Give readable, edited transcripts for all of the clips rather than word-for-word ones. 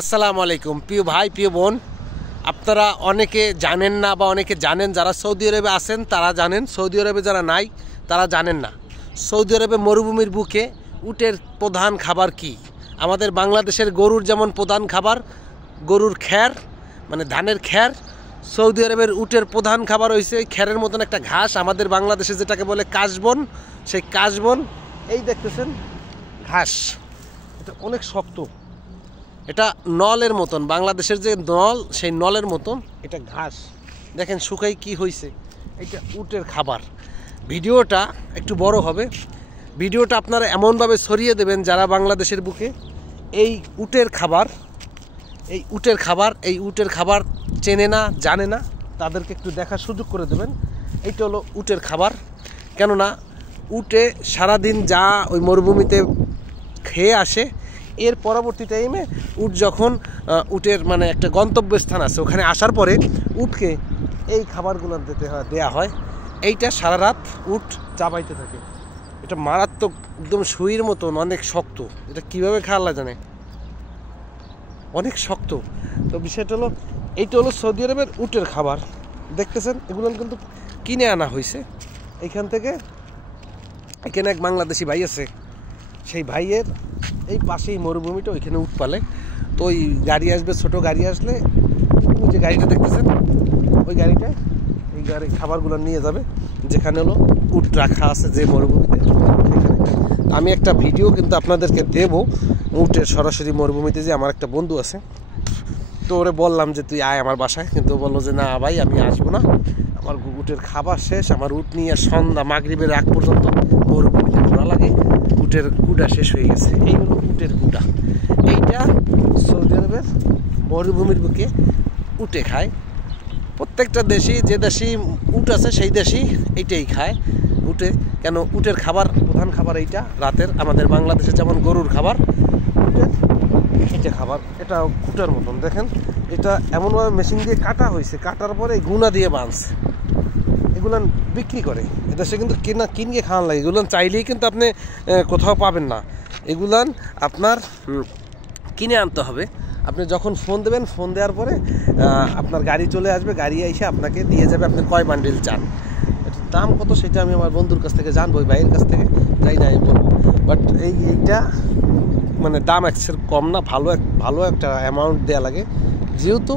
আসসালামু আলাইকুম প্রিয় ভাই প্রিয় বোন, আপনারা অনেকে জানেন না বা অনেকে জানেন, যারা সৌদি আরবে আছেন তারা জানেন, সৌদি আরবে যারা নাই তারা জানেন না। সৌদি আরবে মরুভূমির বুকে উটের প্রধান খাবার কি? আমাদের বাংলাদেশের গরুর যেমন প্রধান খাবার গরুর খ্যার, মানে ধানের খ্যার, সৌদি আরবের উটের প্রধান খাবার হয়েছে খ্যারের মতন একটা ঘাস, আমাদের বাংলাদেশে যেটাকে বলে কাশবন। সেই কাশবন, এই দেখতেছেন ঘাস, এটা অনেক শক্ত, এটা নলের মতন, বাংলাদেশের যে নল সেই নলের মতন এটা ঘাস। দেখেন শুকাই কি হয়েছে, এটা উটের খাবার। ভিডিওটা একটু বড় হবে, ভিডিওটা আপনারা এমনভাবে ছড়িয়ে দেবেন যারা বাংলাদেশের বুকে এই উটের খাবার এই উটের খাবার চেনে না, জানে না, তাদেরকে একটু দেখার সুযোগ করে দেবেন। এইটা হলো উটের খাবার। কেননা উটে সারাদিন যা ওই মরুভূমিতে খেয়ে আসে, এর পরবর্তী টাইমে উট যখন উটের মানে একটা গন্তব্যস্থান আছে, ওখানে আসার পরে উটকে এই খাবারগুলো দেওয়া হয়। এইটা সারা রাত উট চাবাইতে থাকে। এটা মারাত্মক, একদম সুইয়ের মতন, অনেক শক্ত। এটা কীভাবে খাওয়া জানে, অনেক শক্ত। তো বিষয়টা হলো, এইটা হলো সৌদি আরবের উটের খাবার। দেখতেছেন এগুলো কিন্তু কিনে আনা হয়েছে এইখান থেকে। এখানে এক বাংলাদেশি ভাই আছে, সেই ভাইয়ের এই পাশেই মরুভূমিটা, ওইখানে উট পালে। তো ওই গাড়ি আসবে, ছোট গাড়ি আসলে ওই যে গাড়িটা দেখতেছেন, ওই গাড়িটায় এই গাড়ি খাবারগুলো নিয়ে যাবে যেখানে হলো উট রাখা আছে যে মরুভূমিতে, সেখানে। আমি একটা ভিডিও কিন্তু আপনাদেরকে দেব উটের সরাসরি মরুভূমিতে। যে আমার একটা বন্ধু আছে, তো ওরে বললাম যে তুই আয় আমার বাসায়, কিন্তু বললো যে না ভাই আমি আসবো না, আমার উটের খাবার শেষ, আমার উট নিয়ে সন্ধ্যা মাগরিবের আগ পর্যন্ত মরুভূমিতে ঘোরা লাগে, উটের গুঁড়া শেষ হয়ে গেছে। এই হলো উটের গুঁড়া। এইটা সৌদি আরবের মরুভূমির বুকে উটে খায়। প্রত্যেকটা দেশি, যে দেশি উট আছে সেই দেশি এইটাই খায় উটে। কেন উটের খাবার, প্রধান খাবার এইটা রাতের। আমাদের বাংলাদেশে যেমন গরুর খাবার, উটের এইটা খাবার। এটা কুটার মতন, দেখেন এটা এমনভাবে মেশিন দিয়ে কাটা হয়েছে, কাটার পরে গুনা দিয়ে বাঁধছে। এগুলান বিক্রি করে এদেশে, কিন্তু কিনকে খাওয়ান লাগে। এগুলান চাইলেই কিন্তু আপনি কোথাও পাবেন না, এগুলান আপনার কিনে আনতে হবে। আপনি যখন ফোন দেবেন, ফোন দেওয়ার পরে আপনার গাড়ি চলে আসবে, গাড়ি এসে আপনাকে দিয়ে যাবে আপনি কয় বান্ডিল চান। এটার দাম কত সেটা আমি আমার বন্ধুর কাছ থেকে জানবো, ওই ভাইয়ের কাছ থেকে, যাই না আমি বলবো। বাট এইটা মানে দাম একসের কম না, ভালো একটা অ্যামাউন্ট দেওয়া লাগে। যেহেতু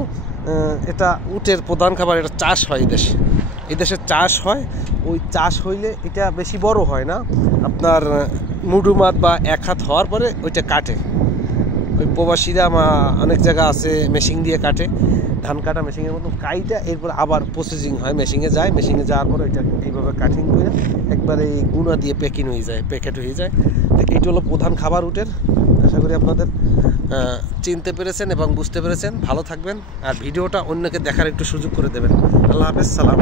এটা উটের প্রধান খাবার, এটা চাষ হয় এই দেশে চাষ হয়। ওই চাষ হইলে এটা বেশি বড় হয় না, আপনার মুডুমাত বা এক হাত হওয়ার পরে ওইটা কাটে। ওই প্রবাসীরা অনেক জায়গা আছে মেশিন দিয়ে কাটে, ধান কাটা মেশিনের মতো কাইটা, এরপর আবার প্রসেসিং হয়, মেশিনে যায়, মেশিনে যাওয়ার পরে ওইটা এইভাবে কাটিং করে একবারে এই গুঁড়া দিয়ে প্যাকেট হয়ে যায়। এইটা হলো প্রধান খাবার উটের। আশা করি আপনাদের চিনতে পেরেছেন এবং বুঝতে পেরেছেন। ভালো থাকবেন, আর ভিডিওটা অন্যকে দেখার একটু সুযোগ করে দেবেন। আল্লাহ হাফেজ, সালাম।